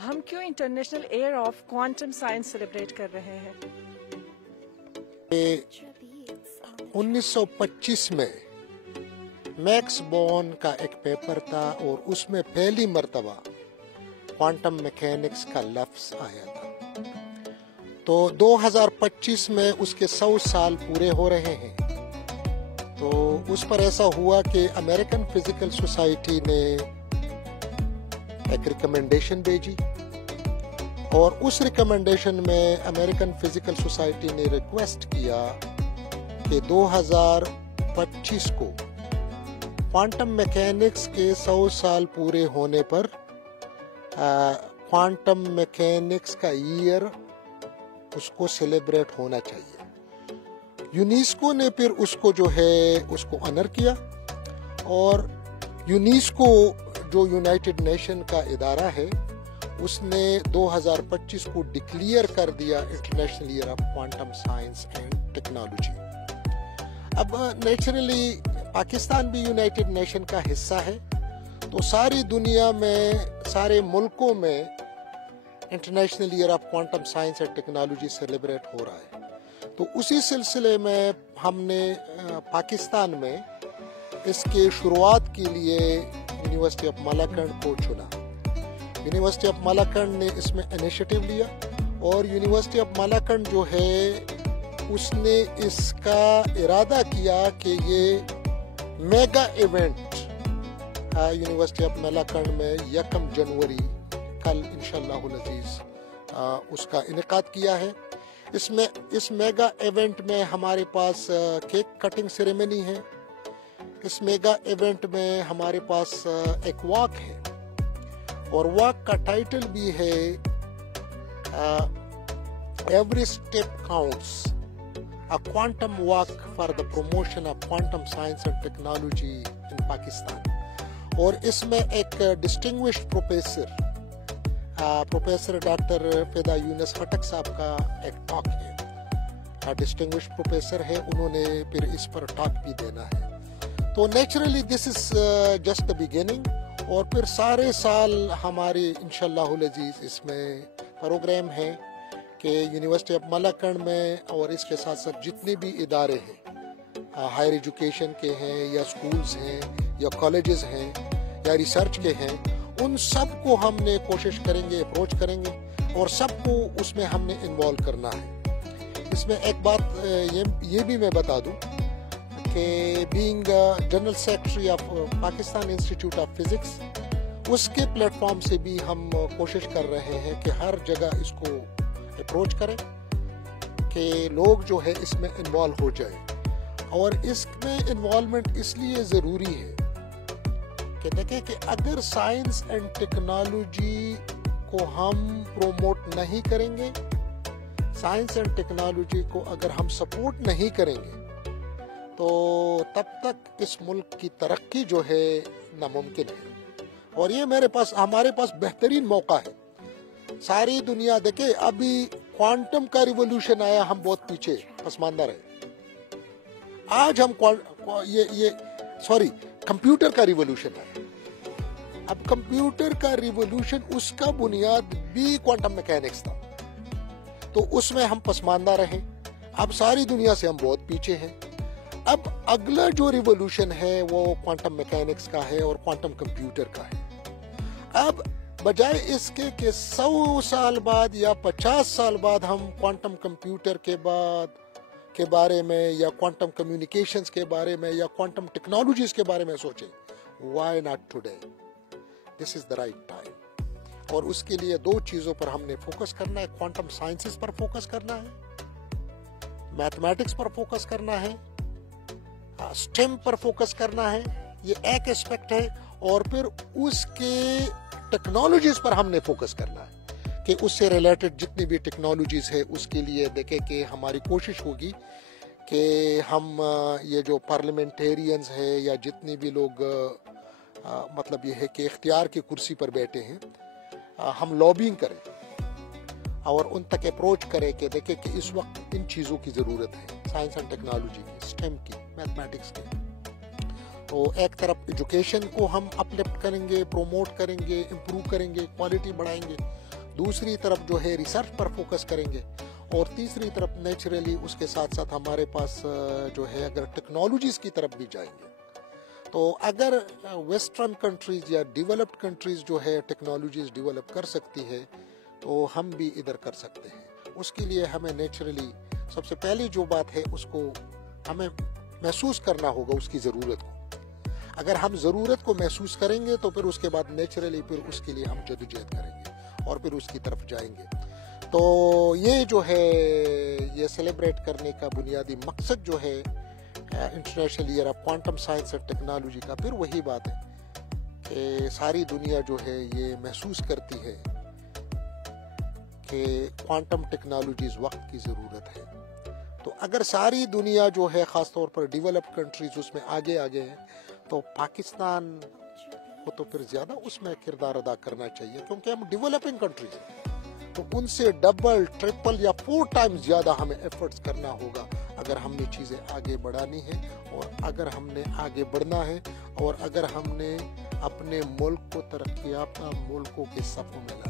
ہم کیوں international year of quantum science celebrate کر رہے ہیں؟ 1925 میں میکس بورن کا ایک پیپر تھا اور اس میں پہلی مرتبہ کوانٹم میکینکس کا لفظ آیا تھا. تو 2025 میں اس کے 100 سال پورے ہو رہے ہیں. تو اس پر ایسا ہوا کہ امریکن فزیکل سوسائٹی نے ایک ریکمنڈیشن بھیجی اور اس ریکمنڈیشن میں امریکن فزیکل سوسائٹی نے ریکویسٹ کیا کہ 2025 کو کوانٹم میکینکس کے 100 سال پورے ہونے پر کوانٹم میکینکس کا ایئر اس کو سیلیبریٹ ہونا چاہیے. یونیسکو نے پھر اس کو جو ہے اس کو آنر کیا اور یونیسکو جو یونائٹڈ نیشن کا ادارہ ہے اس نے 2025 کو ڈکلیئر کر دیا international year of quantum science and technology. اب نیچرلی پاکستان بھی یونائٹڈ نیشن کا حصہ ہے تو ساری دنیا میں سارے ملکوں میں international year of quantum science and technology celebrate ہو رہا ہے. تو اسی سلسلے میں ہم نے پاکستان میں اس کے شروعات کے لیے یونیورسٹی آف ملاکنڈ کو چنا. یونیورسٹی آف ملاکنڈ نے اس میں انیشیٹو لیا اور یونیورسٹی آف ملاکنڈ جو ہے اس نے اس کا ارادہ کیا کہ یہ mega event university of Malakand میں 1 جنوری کل انشاءاللہ العزیز اس کا انعقاد کیا ہے. اس میگا ایونٹ میں ہمارے پاس کیک کٹنگ سیریمنی ہے. اس میگا ایونٹ میں ہمارے پاس ایک واک ہے اور واک کا ٹائٹل بھی ہے every step counts A quantum walk for the promotion of quantum science and technology in Pakistan. اور اس میں ایک ڈسٹنگوشڈ پروفیسر ڈاکٹر فدا یونس خٹک صاحب کا ایک ٹاک ہے. ڈسٹنگوشڈ پروفیسر ہے, انہوں نے پھر اس پر ٹاک بھی دینا ہے. تو naturally this is just the beginning اور پھر سارے سال ہمارے انشاءاللہ العزیز اس میں پروگرام ہیں کہ یونیورسٹی آف ملاکنڈ میں اور اس کے ساتھ ساتھ جتنے بھی ادارے ہیں ہائر ایجوکیشن کے ہیں یا سکولز ہیں یا کالجز ہیں یا ریسرچ کے ہیں, ان سب کو ہم نے کوشش کریں گے, اپروچ کریں گے اور سب کو اس میں ہم نے انوالو کرنا ہے. اس میں ایک بات یہ بھی میں بتا دوں کہ being general secretary of Pakistan institute of physics, اس کے پلیٹ فارم سے بھی ہم کوشش کر رہے ہیں کہ ہر جگہ اس کو اپروچ کریں کہ لوگ جو ہے اس میں انوالو ہو جائیں. اور اس میں انوالومنٹ اس لیے ضروری ہے کہ دیکھیں کہ اگر سائنس اینڈ ٹیکنالوجی کو ہم پروموٹ نہیں کریں گے, سائنس اینڈ ٹیکنالوجی کو اگر ہم سپورٹ نہیں کریں گے تو تب تک اس ملک کی ترقی جو ہے ناممکن ہے. اور یہ ہمارے پاس بہترین موقع ہے. ساری دنیا دیکھے ابھی کوانٹم کا ریولوشن آیا, ہم بہت پیچھے پسماندہ رہے. آج ہم کمپیوٹر کا ریولوشن ہے. اب کمپیوٹر کا ریولوشن اس کا بنیاد بھی کوانٹم میکینکس تھا, تو اس میں ہم پسماندہ رہے. اب ساری دنیا سے ہم بہت پیچھے ہیں. اب اگلا جو ریولوشن ہے وہ کوانٹم میکینکس کا ہے اور کوانٹم کمپیوٹر کا ہے. اب بجائے اس کے 100 سال بعد یا 50 سال بعد ہم کوانٹم کمپیوٹر کے بارے میں یا کوانٹم کمیونیکیشنز کے بارے میں یا کوانٹم ٹیکنالوجیز کے بارے میں سوچیں, why not today, this is the right time. اور اس کے لیے 2 چیزوں پر ہم نے فوکس کرنا ہے. کوانٹم سائنسز پر فوکس کرنا ہے, میتھمیٹکس پر فوکس کرنا ہے, اسٹیم پر فوکس کرنا ہے, یہ ایک اسپیکٹ ہے. اور پھر اس کے ٹیکنالوجیز پر ہم نے فوکس کرنا ہے کہ اس سے ریلیٹڈ جتنی بھی ٹیکنالوجیز ہے اس کے لیے دیکھیں کہ ہماری کوشش ہوگی کہ ہم یہ جو پارلیمنٹیرینز ہے یا جتنے بھی لوگ مطلب یہ ہے کہ اختیار کی کرسی پر بیٹھے ہیں, ہم لابینگ کریں اور ان تک اپروچ کریں کہ دیکھیں کہ اس وقت ان چیزوں کی ضرورت ہے, سائنس اینڈ ٹیکنالوجی کی, اسٹیم کی, میتھمیٹکس کی. تو ایک طرف ایجوکیشن کو ہم اپلفٹ کریں گے، پروموٹ کریں گے، امپروو کریں گے، کوالٹی بڑھائیں گے، دوسری طرف جو ہے ریسرچ پر فوکس کریں گے، اور تیسری طرف نیچرلی اس کے ساتھ ساتھ ہمارے پاس جو ہے اگر ٹیکنالوجیز کی طرف بھی جائیں گے، تو اگر ویسٹرن کنٹریز یا ڈیولپڈ کنٹریز جو ہے ٹیکنالوجیز ڈیولپ کر سکتی ہے تو ہم بھی ادھر کر سکتے ہیں۔ اس کے لیے ہمیں نیچرلی سب سے پہلی جو بات ہے اس کو ہمیں محسوس کرنا ہوگا، اس کی ضرورت کو۔ اگر ہم ضرورت کو محسوس کریں گے تو پھر اس کے بعد نیچرلی پھر اس کے لیے ہم جدوجہد کریں گے اور پھر اس کی طرف جائیں گے۔ تو یہ جو ہے یہ سیلیبریٹ کرنے کا بنیادی مقصد جو ہے international year of quantum science and technology کا، پھر وہی بات ہے کہ ساری دنیا جو ہے یہ محسوس کرتی ہے کہ کوانٹم ٹیکنالوجیز وقت کی ضرورت ہے۔ تو اگر ساری دنیا جو ہے خاص طور پر ڈیولپڈ کنٹریز اس میں آگے ہیں تو پاکستان کو تو پھر زیادہ اس میں کردار ادا کرنا چاہیے، کیونکہ ہم ڈیولپنگ کنٹریز ہیں، تو ان سے ڈبل، ٹرپل یا 4 ٹائمز زیادہ ہمیں ایفرٹس کرنا ہوگا اگر ہم نے چیزیں آگے بڑھانی ہے، اور اگر ہم نے آگے بڑھنا ہے، اور اگر ہم نے اپنے ملک کو ترقی یافتہ ملکوں کے صفوں میں لانا ہے۔